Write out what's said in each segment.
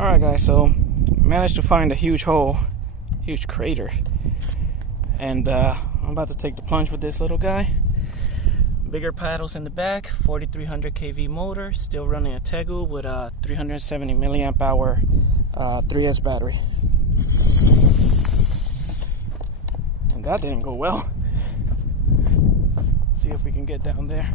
Alright guys, so managed to find a huge hole, huge crater, and I'm about to take the plunge with this little guy. Bigger paddles in the back, 4300 kV motor, still running a Tegu with a 370 milliamp hour 3S battery. And that didn't go well. See if we can get down there.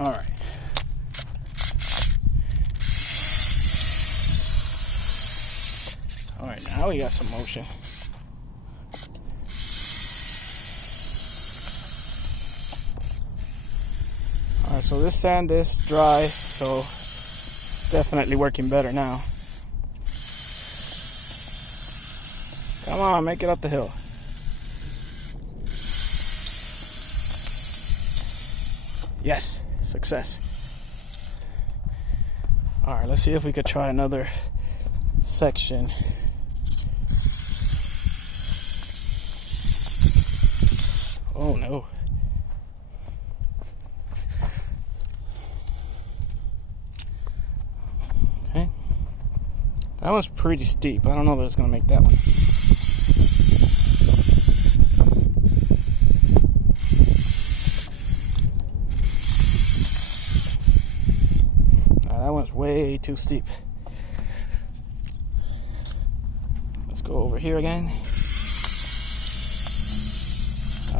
All right. All right, now we got some motion. All right, so this sand is dry, so definitely working better now. Come on, make it up the hill. Yes, success. All right, let's see if we could try another section. Oh no. Okay. That one's pretty steep. I don't know that it's gonna make that one. That one's way too steep. Let's go over here again.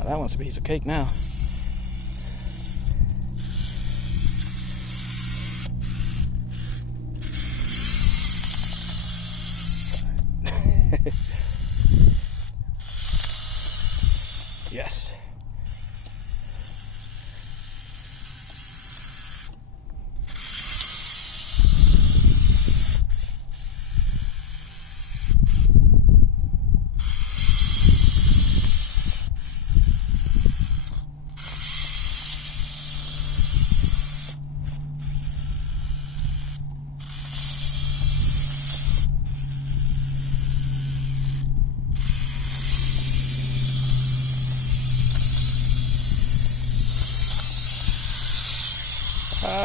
That one's a piece of cake now. Yes.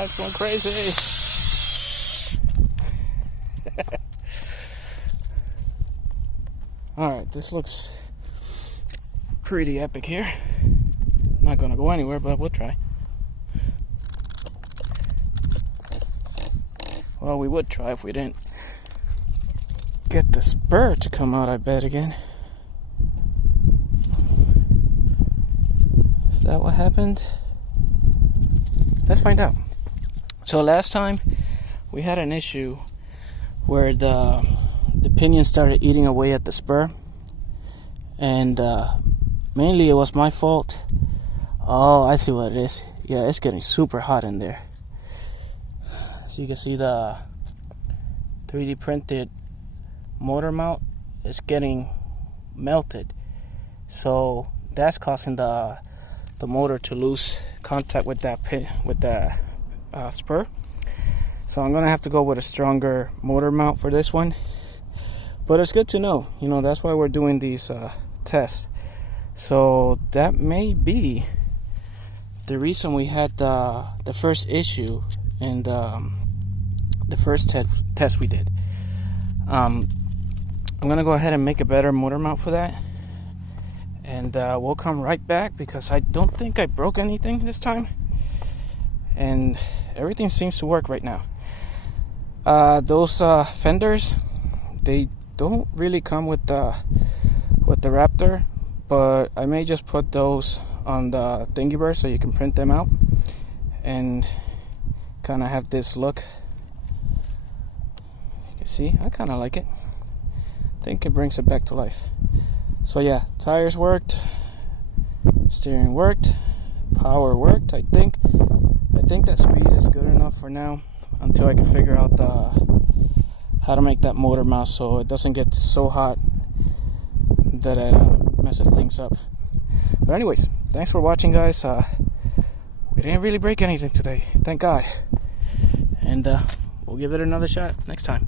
It's going crazy. Alright, this looks pretty epic here. Not gonna go anywhere, but we'll try. Well, we would try if we didn't get the spur to come out, I bet, again. Is that what happened? Let's find out. So last time we had an issue where the pinion started eating away at the spur, and mainly it was my fault. Oh, I see what it is. Yeah, it's getting super hot in there. So you can see the 3D printed motor mount is getting melted. So that's causing the motor to lose contact with that pin, with the spur. So I'm gonna have to go with a stronger motor mount for this one, but it's good to know, you know, that's why we're doing these tests. So that may be the reason we had the first issue and the first test we did. I'm gonna go ahead and make a better motor mount for that, and we'll come right back because I don't think I broke anything this time, and everything seems to work right now. Those fenders, they don't really come with the Raptor, but I may just put those on the Thingiverse so you can print them out and kind of have this look. You can see, I kind of like it. I think it brings it back to life. So yeah, tires worked, steering worked, power worked. I think that speed is good enough for now until I can figure out how to make that motor mount so it doesn't get so hot that it messes things up. But anyways, thanks for watching, guys. We didn't really break anything today, thank God, and we'll give it another shot next time.